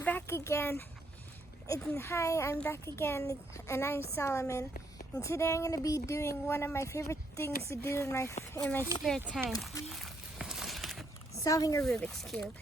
I'm back again. Hi, I'm back again, and I'm Solomon. And today I'm going to be doing one of my favorite things to do in my spare time. Solving a Rubik's Cube.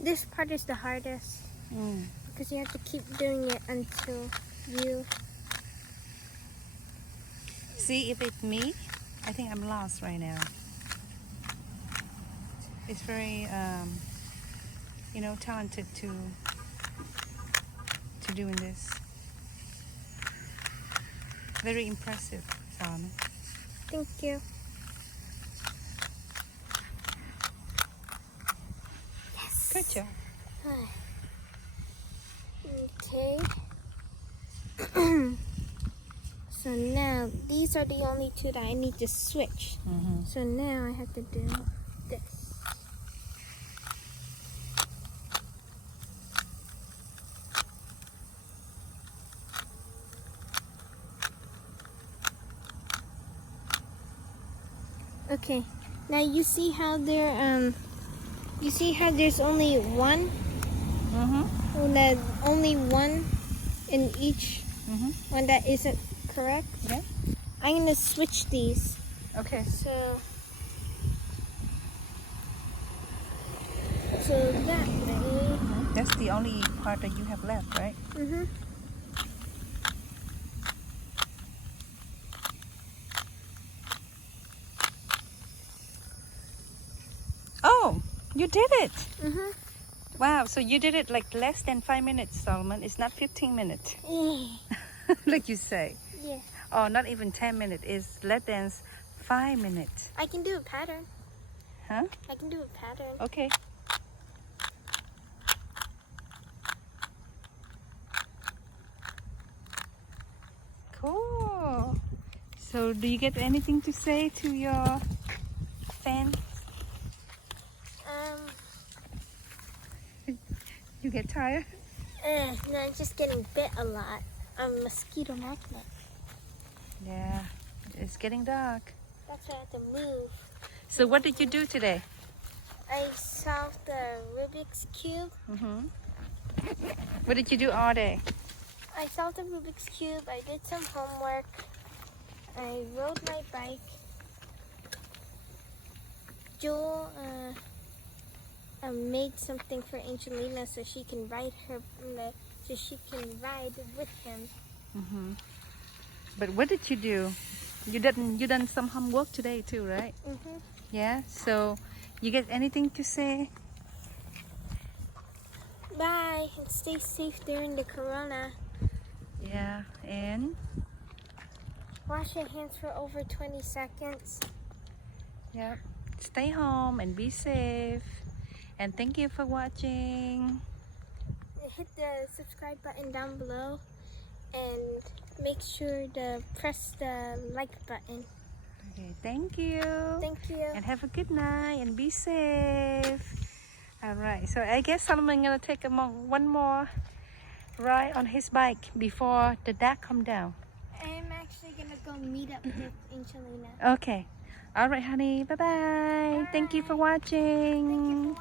This part is the hardest because you have to keep doing it until you... See, if it's me, I think I'm lost right now. It's very, talented to doing this. Very impressive, Solomon. Thank you. Good job. Okay. So now these are the only two that I need to switch. So now I have to do this. Okay. Now you see how you see how there's only one? There's only one in each one that isn't correct? Yeah. I'm going to switch these. Okay. So that way. That's the only part that you have left, right? Oh, you did it! Wow, so you did it like less than 5 minutes, Solomon. It's not 15 minutes. Like you say. Yeah. Oh, not even 10 minutes. It's less than 5 minutes. I can do a pattern. Huh? I can do a pattern. Okay. Cool. So do you get anything to say to your fans? You get tired? No, I'm just getting bit a lot. I'm a mosquito magnet. Yeah, it's getting dark. That's why I have to move. So what did you do today? I solved the Rubik's Cube. What did you do all day? I solved the Rubik's Cube. I did some homework. I rode my bike. Joel made something for Angelina so she can ride with him. But what did you do? You done some homework today too, right? Yeah. So you get anything to say? Bye, and stay safe during the corona. Yeah, and Wash your hands for over 20 seconds. yeah, stay home and be safe. And thank you for watching. Hit the subscribe button down below and make sure to press the like button. Okay, thank you. Thank you. And have a good night and be safe. All right, so I guess Solomon gonna take one more ride on his bike before the dark come down. I'm actually gonna go meet up with Angelina. Okay, All right, honey. Bye-bye. Thank you for watching.